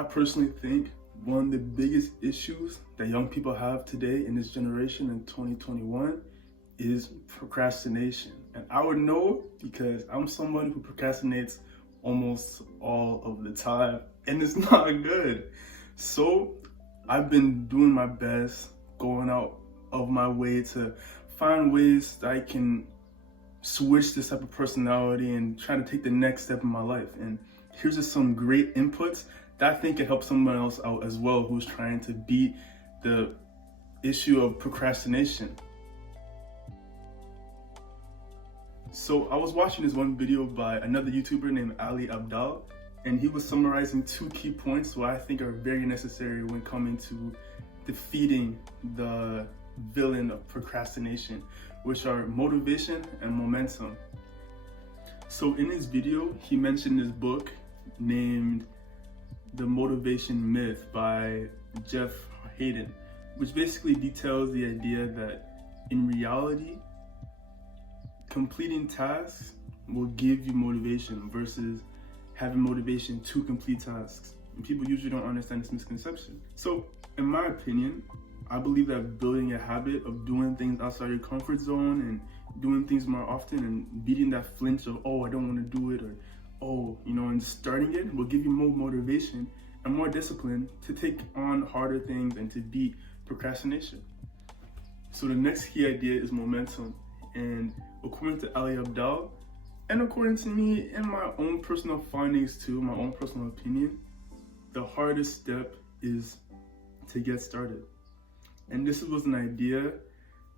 I personally think one of the biggest issues that young people have today in this generation in 2021 is procrastination. And I would know because I'm someone who procrastinates almost all of the time, and it's not good. So I've been doing my best, going out of my way to find ways that I can switch this type of personality and try to take the next step in my life. And here's just some great inputs that I think can help someone else out as well who's trying to beat the issue of procrastination. So I was watching this one video by another YouTuber named Ali Abdal, and he was summarizing 2 key points what I think are very necessary when coming to defeating the villain of procrastination, which are motivation and momentum. So in his video, he mentioned this book named The Motivation Myth by Haden, which basically details the idea that in reality, completing tasks will give you motivation versus having motivation to complete tasks. And people usually don't understand this misconception. So in my opinion, I believe that building a habit of doing things outside your comfort zone and doing things more often and beating that flinch of, oh, I don't want to do it, or, oh, and starting it will give you more motivation and more discipline to take on harder things and to beat procrastination. So the next key idea is momentum. And according to Ali Abdal, and according to me and my own personal findings too, my own personal opinion, the hardest step is to get started. And this was an idea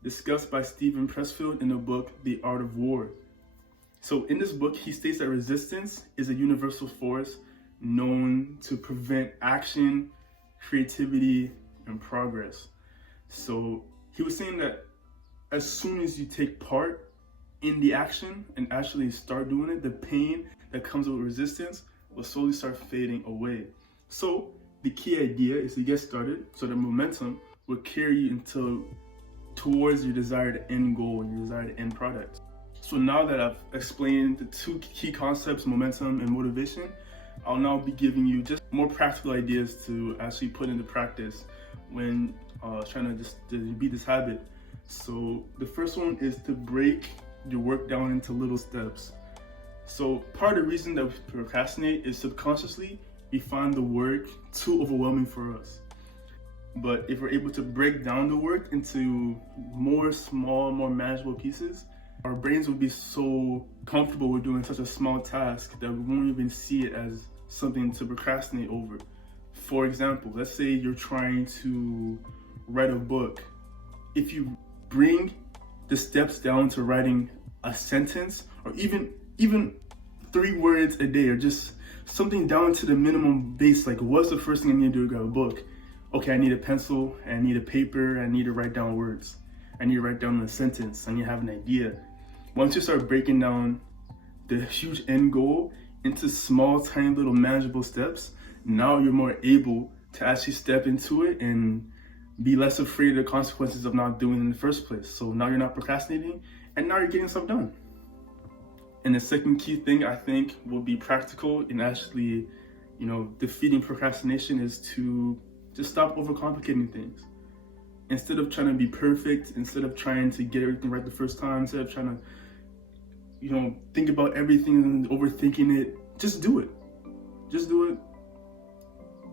discussed by Steven Pressfield in the book, The Art of War. So in this book, he states that resistance is a universal force known to prevent action, creativity, and progress. So he was saying that as soon as you take part in the action and actually start doing it, the pain that comes with resistance will slowly start fading away. So the key idea is to get started so the momentum will carry you towards your desired end goal, your desired end product. So now that I've explained the 2 key concepts, momentum and motivation, I'll now be giving you just more practical ideas to actually put into practice when trying to beat this habit. So the first one is to break your work down into little steps. So part of the reason that we procrastinate is subconsciously we find the work too overwhelming for us. But if we're able to break down the work into more small, more manageable pieces, our brains will be so comfortable with doing such a small task that we won't even see it as something to procrastinate over. For example, let's say you're trying to write a book. If you bring the steps down to writing a sentence, or even 3 words a day, or just something down to the minimum base, like what's the first thing I need to do to grab a book? Okay, I need a pencil, I need a paper, I need to write down words, I need to write down a sentence, I need to have an idea. Once you start breaking down the huge end goal into small, tiny little manageable steps, now you're more able to actually step into it and be less afraid of the consequences of not doing it in the first place. So now you're not procrastinating, and now you're getting stuff done. And the second key thing I think will be practical in actually, defeating procrastination is to just stop overcomplicating things. Instead of trying to be perfect, instead of trying to get everything right the first time, instead of trying to, think about everything and overthinking it, just do it. Just do it.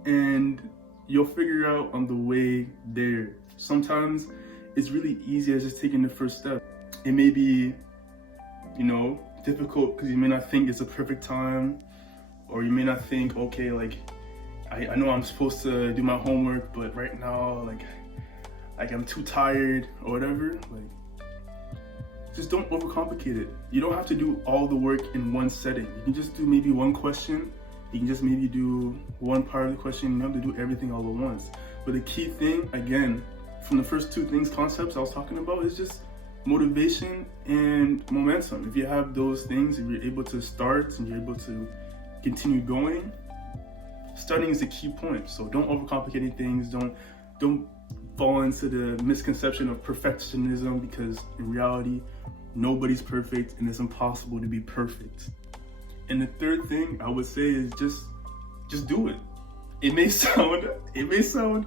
And you'll figure out on the way there. Sometimes it's really easy as just taking the first step. It may be, difficult because you may not think it's a perfect time, or you may not think, okay, like, I know I'm supposed to do my homework, but right now, like I'm too tired or whatever. Like, just don't overcomplicate it. You don't have to do all the work in one setting. You can just do maybe one question. You can just maybe do one part of the question. You don't have to do everything all at once. But the key thing, again, from the first 2 concepts I was talking about, is just motivation and momentum. If you have those things, if you're able to start and you're able to continue going, starting is the key point. So don't overcomplicate things. Don't fall into the misconception of perfectionism, because in reality, nobody's perfect and it's impossible to be perfect. And the third thing I would say is just do it. it may sound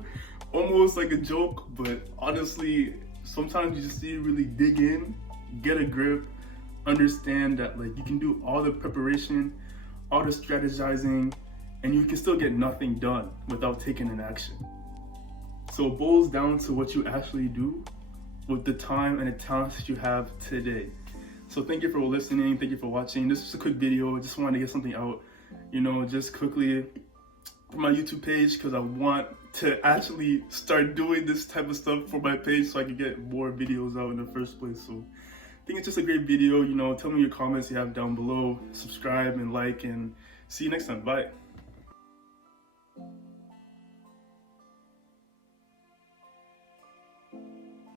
almost like a joke, but honestly, sometimes you just need to really dig in, get a grip, understand that like you can do all the preparation, all the strategizing, and you can still get nothing done without taking an action. So it boils down to what you actually do with the time and the talents that you have today. So thank you for listening, thank you for watching. This is a quick video, I just wanted to get something out, just quickly for my YouTube page, because I want to actually start doing this type of stuff for my page so I can get more videos out in the first place. So I think it's just a great video. Tell me your comments you have down below, subscribe and like, and see you next time. Bye.